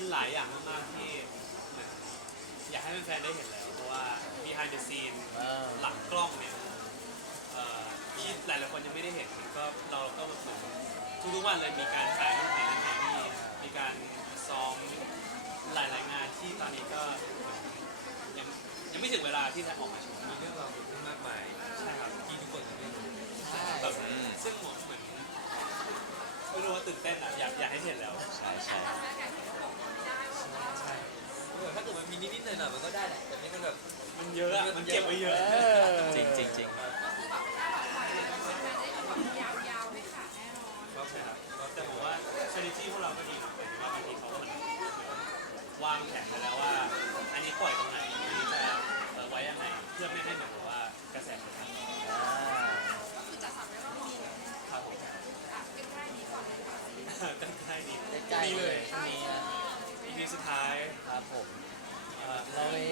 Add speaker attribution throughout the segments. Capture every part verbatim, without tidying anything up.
Speaker 1: หลายอย่างมากๆที่เหมือนอยากให้แฟนๆได้เห็นแล้วเพราะว่า behind the scene หลังกล้องเนี่ยเอ่อที่หลายๆคนยังไม่ได้เห็นมันก็เราก็เหมือนทุกๆวันเลยมีการถ่ายรูปถ่ายนั่นถ่ายนี่มีการซ้อมหลายๆงานที่ตอนนี้ก็ยังยังไม่ถึงเวลาที่จะออกมาโชว์
Speaker 2: มีเรื่องราวเกิดขึ้นมากมาย
Speaker 1: ใช่ครับ
Speaker 2: ที่ทุกคนยังไม่รู้
Speaker 3: ใช่
Speaker 1: แบบซึ่งเหมือนไม่รู้ว่าตื่นเต้นอ่ะอยากอยากให้เห็นแล้ว
Speaker 3: ใช่ใช่
Speaker 1: ใช่
Speaker 2: เออถ้าเกิดมันมีนิดๆหน่อยๆมันก็ได้แหละแต่นี่มันแบบ
Speaker 1: มันเยอะอะมันเก็บไว้เยอะ
Speaker 3: จริงจริงจริง
Speaker 1: ครับใช่ครับแต่ผมว่า strategy พวกเราก็ดีนะหมายถึงว่าบางทีเขาก็เหมือนวางแผนไปแล้วว่า อันนี้ปล่อยตรงไหนอันนี้จะเอ่อไว้ยังไงเพื่อไม่ให้เหมือนกับว่ากระแสมันทำครับผมใกล้ๆนี้
Speaker 3: ใกล้
Speaker 1: นี่
Speaker 3: ๆ
Speaker 1: เล
Speaker 3: เลย ยช่วงนี้นะ
Speaker 1: อี พี สุดท้าย
Speaker 3: ครับผม
Speaker 1: เอ่อ
Speaker 3: เราเลย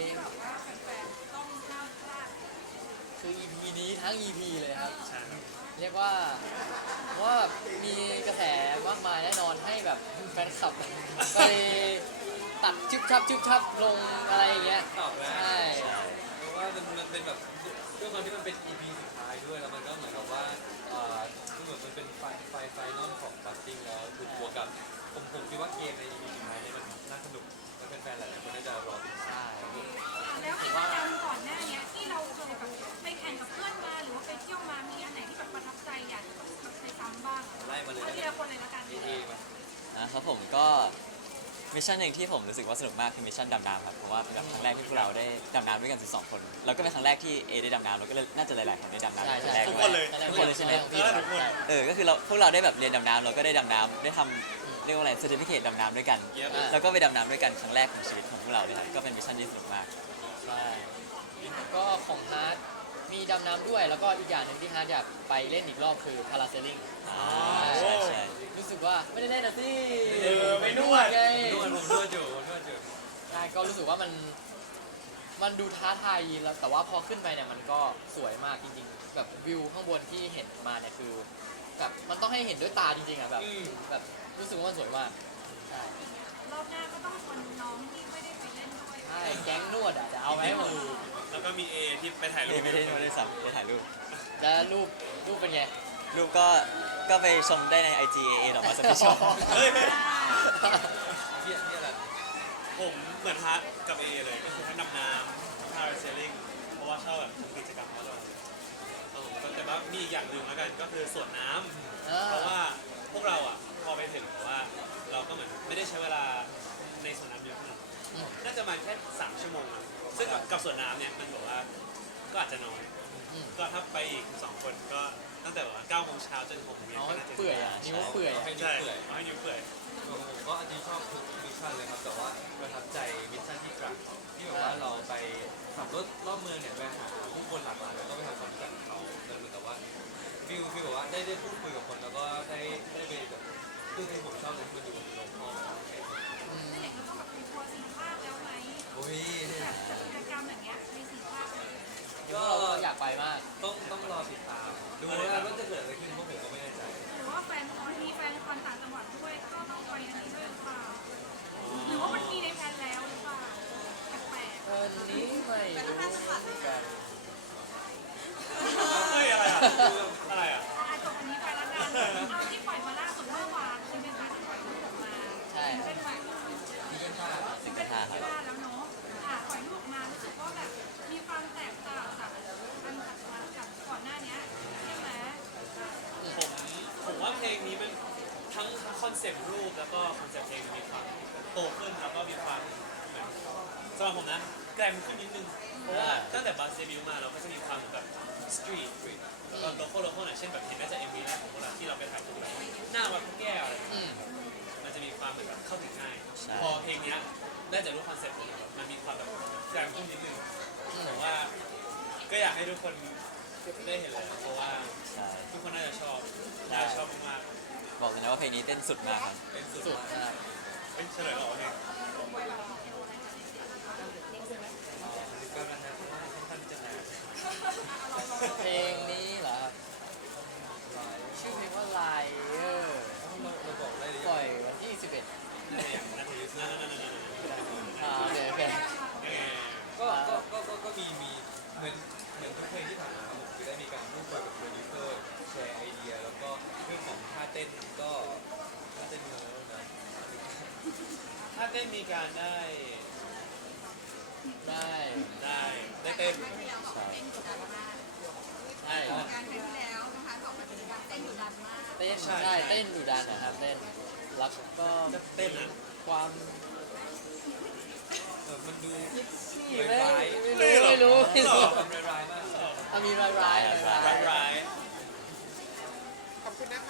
Speaker 3: คือ อี พี นี้ทั้ง อี พี เลยครับ
Speaker 1: ใช่ครับ
Speaker 3: เรียกว่าว่าแบบมีกระแสมากมายแน่นอนให้แบบแฟนคลับไปตัดชุบชับชุบชับลงอะไรอย่างเงี้ย
Speaker 2: ตอบแล้ว
Speaker 3: ใช่
Speaker 2: เพราะว่ามันมันเป็นแบบด้วยความที่มันเป็น อี พี สุดท้ายด้วยแล้วมันก็เหมือนกับว่าเอ่อคือเหมือนมันเป็นไฟไฟไฟนอลของบัสติ้งแล้วคือบวกกับผมผมคิดว่าเกมใน อี พี สุดท้ายเนี่ยมันน่าสนุกแล้วแฟนๆหลายๆคนน่าจะรอติดตาม
Speaker 3: ใช่
Speaker 4: แล้วกิจกรรมก่อนหน้านี้ที่เราเคยแบบไปแข่งกับเพื่อนมาหรือว่าไปเที่ยวมามีอันไหนที่แบบประทับใจอยากจะไปซ้ำบ้างอะ
Speaker 2: ไล่มาเลย
Speaker 4: เอาทีละคนเลยละกัน
Speaker 2: เอเอมา
Speaker 3: นะครับผมก็มิชชั่นหนึ่งที่ผมรู้สึกว่าสนุกมากคือมิชชั่นดำน้ำครับเพราะว่าเป็นแบบครั้งแรกที่พวกเราได้ดำน้ำด้วยกันสิบสองคนแล้วก็เป็นครั้งแรกที่เอได้ดำน้ำแล้วก็น่าจะหลายๆคนได้ดำน้ำ
Speaker 1: ใช่
Speaker 3: ครั้งแรก
Speaker 1: ทุก
Speaker 3: ด้
Speaker 1: ค
Speaker 3: วน
Speaker 1: เลย
Speaker 3: ทุกคนเลยใช่ไหม
Speaker 1: เออทุกคน
Speaker 3: เออก็คือเราพวกเราได้แบบเรียนดำน้ำเราก็ได้ดำน้ำได้ทำเรียกว่าอะไรเซอร์ติฟิเคตดำน้ำด้วยกัน
Speaker 1: เยี่ยม
Speaker 3: แล้วก็ไปดำน้ำด้วยกันครั้งแรกของชีวิตของพวกเราเลยครับก็เป็นมิชชั่นที่สนุกมากใช่ก็ของฮาร์ดมีดำน้ำด้วยแล้วก็อีกอย่างหนึ่งที่ฮาร์ดอยากไปเล่นอีกรอบคือพาราเซลลิง
Speaker 1: อ๋อ
Speaker 3: ใช่ใช่รู้สึกว่าไม่ได้เล่นนะสิ
Speaker 1: เออไปนวด
Speaker 3: ไง
Speaker 2: นวดผมนวดอยู่ผมนวดอยู่
Speaker 3: ใช่ก็รู้สึกว่ามันมันดูท้าทายดีแล้วแต่ว่าพอขึ้นไปเนี่ยมันก็สวยมากจริงๆแบบวิวข้างบนที่เห็นมาเนี่ยคือแบบมันต้องให้เห็นด้วยตาจริงๆอ่ะแบบ
Speaker 1: อืม
Speaker 3: แบบรู้สึกว่ามันสวยมากใช่
Speaker 4: รอบหน้าก็ต้องชวนน้องที่ไม่ได้ไปเล่นด้วย
Speaker 3: ใช่แก๊งนวดอ่ะจะเอาไว้ให้หมด
Speaker 1: แล้วก็มีเอที่ไปถ่ายรูป
Speaker 3: ไม่ได้ไม่ได้สั่งไปถ่ายรูปแล้วรูปรูปเป็นไงรูปก็ก็ไปชมได้ใน ไอ จี เอ เอ หรอมาสเปเชียล
Speaker 1: เฮ้ย
Speaker 2: เที่ยเที่ยอะไร
Speaker 1: ผมเหมือนฮาร์ดกับเอเลยก็คือทั้งดำน้ำทั้งพาราเซลลิงเพราะว่าชอบแบบกิจกรรมของเราเออแต่ว่ามีอีกอย่างหนึ่งแล้วกันก็คือสวนน้ำ
Speaker 3: อ่า
Speaker 1: เพราะว่าพวกเราอ่ะพอไปถึงแต่ว่าเราก็เหมือนไม่ได้ใช้เวลาในสวนน้ำเยอะขนาดนั้นน่าจะมาแค่สามชั่วโมงอะซึ่งกับกับสวนน้ำเนี่ยมันบอกว่าก็อาจจะน้อย
Speaker 3: อืม
Speaker 1: ก็ถ้าไปอีกสองคนก็ตั้งแต่ว่าเก้าโมงเช้าจนหกโมงเย็น
Speaker 3: เอา
Speaker 1: ก็
Speaker 3: ให้
Speaker 1: น่าจะ
Speaker 3: เปื่อยอ่ะนิ้วเปื่อยอะ
Speaker 2: ให้นิ้ว
Speaker 1: ใช่
Speaker 2: เปื่อย
Speaker 1: เอาให้นิ้วเปื่อย
Speaker 2: ผมก็จริงๆชอบทุกมิชชั่นเลยครับแต่ว่าประทับใจมิชชั่นที่ตรังที่แบบว่าเราไปขับรถรอบเมืองเนี่ยไปหาผู้คนหลากหลายแล้วก็ไปทำความรู้จักกับเขามันเหมือนกับว่าฟิลฟิลแบบว่าได้ได้พูดคุยกับคนแล้วก็ได้ได้ไปแบบคือคือผมชอบเลยที่มันอยู่บนโลกพ่อ
Speaker 3: อืม
Speaker 4: เด็กเราต้องแบบมีทัวร์สีภาคแล้วไหม
Speaker 2: โอ้ย
Speaker 4: แบบจัดกิจกรรมอย่างเงี้ยมีสีภาคไหม
Speaker 3: เดี๋ยวเราอยากไปมาก
Speaker 2: ต้องต้องรอติดตามดูว่าว่าจะเกิดอะไรขึ้นเพราะผมก็ไม่แน่ใจ
Speaker 4: หรือว่าแฟนคอนมีแฟนคอนต่างจังหวัดด้วยก็ต้องไปอันนี้ด้วยหรือเปล่าหรือว่ามันมีในแผนแล้วหรือเปล่าแปลก
Speaker 3: วันนี้ไม่รู้เหมือนกัน
Speaker 1: เฮ้ยอะไรอ่ะอะไรอ่ะ
Speaker 4: ๆอ่ะจบอันนี้ไปแล้วกันเอาที่ปล่อยมาล่าสุดเมื่อวานใช่ไหมคะที่ปล่อยรูปออกมา
Speaker 3: ใช่
Speaker 4: เป็นใหม่
Speaker 2: นี่ก็ท่า
Speaker 3: สิบ
Speaker 4: เป็
Speaker 3: กัน น
Speaker 4: ที่
Speaker 3: ทาครับ
Speaker 4: บ้านแล้วเนาะอ่ะปล่อยรูปออกมารู้สึกว่าแบบมีความแตกต่างจากอันจากวันกับก่อนหน้านี้ใช่ไหม
Speaker 1: ผมผมว่าเพลงนี้มันทั้งคอนเซปต์รูปแล้วก็คอนเซปต์เพลงมันมีความโตขึ้นแล้วก็มีความเหมือนสำหรับผมนะแกรมขึ้นนิดนึงเพราะว่าตั้งแต่บาสเดบิวต์มาเราก็จะมีความแบบสตรีทแล้วก็โลโก้โลโก้หน่อยเช่นแบบเห็นน่าจะ เอ็ม วี แรกของพวกเราที่เราไปถ่ายรูปแบบหน้าวัดพระแก้วอะไรแบบ
Speaker 3: อื
Speaker 1: นี้
Speaker 3: ม
Speaker 1: มันจะมีความเหมือนแบบเข้าถึงง่าย
Speaker 3: ใช่
Speaker 1: พอเพลงเนี้ยได้จากรู้คอนเซ็ปต์ผมแบบมันมีความแบบแกรมขึ้นนิดนึงแต่ว่าก็อยากให้ทุกคนได้เห็นเลยเพราะว่า
Speaker 3: ใช่
Speaker 1: ทุกคนน่าจะชอบน่าจะชอบมาก
Speaker 3: บอกเลยนะว่าเพลงนี้เต้นสุดมากครับ
Speaker 2: เป็นสุด
Speaker 3: สุด
Speaker 2: มาก
Speaker 3: มาก
Speaker 1: ๆเอ้ยเฉลยแล้วเหรอเนี่ย
Speaker 2: ก็นะฮะเพราะว่าค่อนข้างที่จะนาน
Speaker 3: เพลงนี้เหรอครับชื่อเพลงว่าไลเออร์
Speaker 2: เราเราบอกได้เลย
Speaker 3: ปล่อยวันที่สิบเอ็ด
Speaker 1: น่าจะอย่างน่าจะยุคนั่นนั่นนั่นนั่นได้มีการได้
Speaker 3: ได้
Speaker 1: ได้ได้เต้น
Speaker 3: ใช่
Speaker 5: การครั้งที่แล้วนะคะออกมาเป็นการเต้นอยู่ดันมาก
Speaker 3: เต้นใช่เต้นดูดันนะครับเต้นแล้วก็
Speaker 1: จะเต้นอ่ะ
Speaker 3: ความ
Speaker 2: เออมันดู
Speaker 3: ไม่
Speaker 2: ร้าย
Speaker 3: ไม่รู้ไม่รู้ไม่รู้
Speaker 2: มันร้ายๆมาก
Speaker 3: อ่ะมีร้ายร้ายร้าย
Speaker 1: ร้ายร้าย
Speaker 5: ขอบคุณนะคะ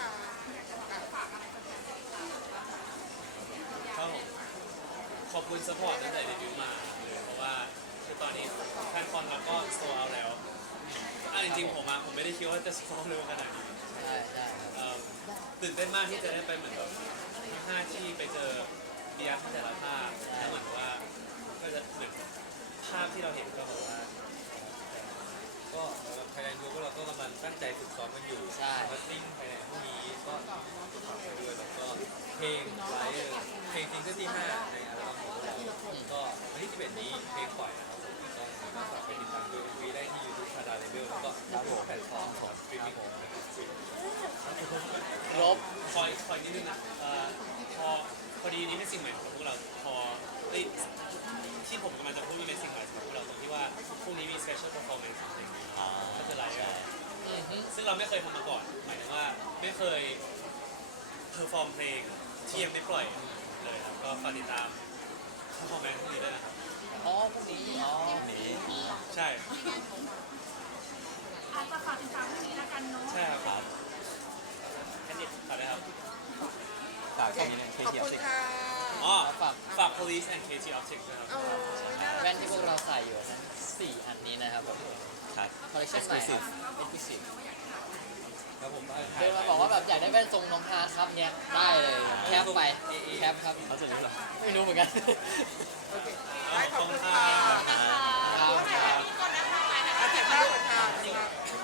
Speaker 1: ครับผมขอบคุณสปอร์ตตั้งแต่เดบิวต์มาเลยเพราะว่าคือตอนนี้แฟนคอนเราก็โซเอาแล้วอ่ะจริงๆผมอะผมไม่ได้คิดว่าจะโซเร็วขนาดนี้
Speaker 3: ใช่ใช่ครับ
Speaker 1: เอ่อตื่นเต้นมากที่จะได้ไปเหมือนแบบทั้งห้าที่ไปเจอเบียร์ที่แต่ละภาคแล้วเหมือนว่าก็จะเหมือนภาพที่เราเห็นก็แบบว่า
Speaker 2: ก็สำหรับไทยแลนด์ดูพวกเราก็กำลังตั้งใจฝึกซ้อมกันอยู่พัตติ้งภายในพรุ่งนี้ก็ฝากไปด้วยแล้วก็เพลงไลฟ์เพลงซิงเกิลที่ห้าในอัลบั้มของเราก็วันที่สิบเอ็ดนี้เพลงปล่อยนะครับผมต้องก็ฝากไปติดตามดู เอ็ม วี ได้ที่ YouTube คาดาเลเวลแล้วก็ทุกแพลตฟอร์มของสตรีมมิ่งของนะครับ
Speaker 3: ลบ
Speaker 1: คอยคอยนิดนึงนะเอ่อพอพอดีนี้เป็นสิ่งใหม่ของพวกเราพอเอ้ยที่ผมกำลังจะพูดนี่เป็นสิ่งใหม่ของพวกเราตรงที่ว่าพรุ่งนี้มี special performance ของเพลงนี้ก็จะไลฟ์กัน
Speaker 3: อือฮึ
Speaker 1: ซึ่งเราไม่เคยทำมาก่อน หมายถึงว่าไม่เคยเพอร์ฟอร์มเพลงที่ยังไม่ปล่อยเลยครับ ก็ฝากติดตามเพอร์ฟอร์แมนซ์พวกนี้ด้วยนะครับ
Speaker 3: อ๋อพรุ่งนี้อ๋อ
Speaker 1: ใช่
Speaker 4: อาจจะฝากติดตามพรุ่งนี้แล้วกันเนาะ
Speaker 1: ใช่ครับแค่นี้ฝากเลยครับ
Speaker 6: ฝากแค่นี้เนี่ย
Speaker 5: ขอบคุณค่ะ
Speaker 1: อ๋อ ฝากฝาก police and เค ที optics นะครับ
Speaker 5: โอ้ยน่ารัก
Speaker 3: แว่นที่พวกเราใส่อยู่นะสี่อันนี้นะครับผม
Speaker 6: ครับ
Speaker 3: คอลเลคชันใหม่ครับ exclusive
Speaker 2: ครับผม
Speaker 3: เดินมาบอกว่าแบบอยากได้แว่นทรงน้องฮาร์ดครับเนี่ยได้เลยแคปไปแคปครับ
Speaker 6: เขาจะรู้เหรอ
Speaker 3: ไม่รู้เหมือนกัน
Speaker 5: ได้ขอบคุณค่ะ
Speaker 3: ครับ
Speaker 5: ถ่ายภาพก่อนค่ะ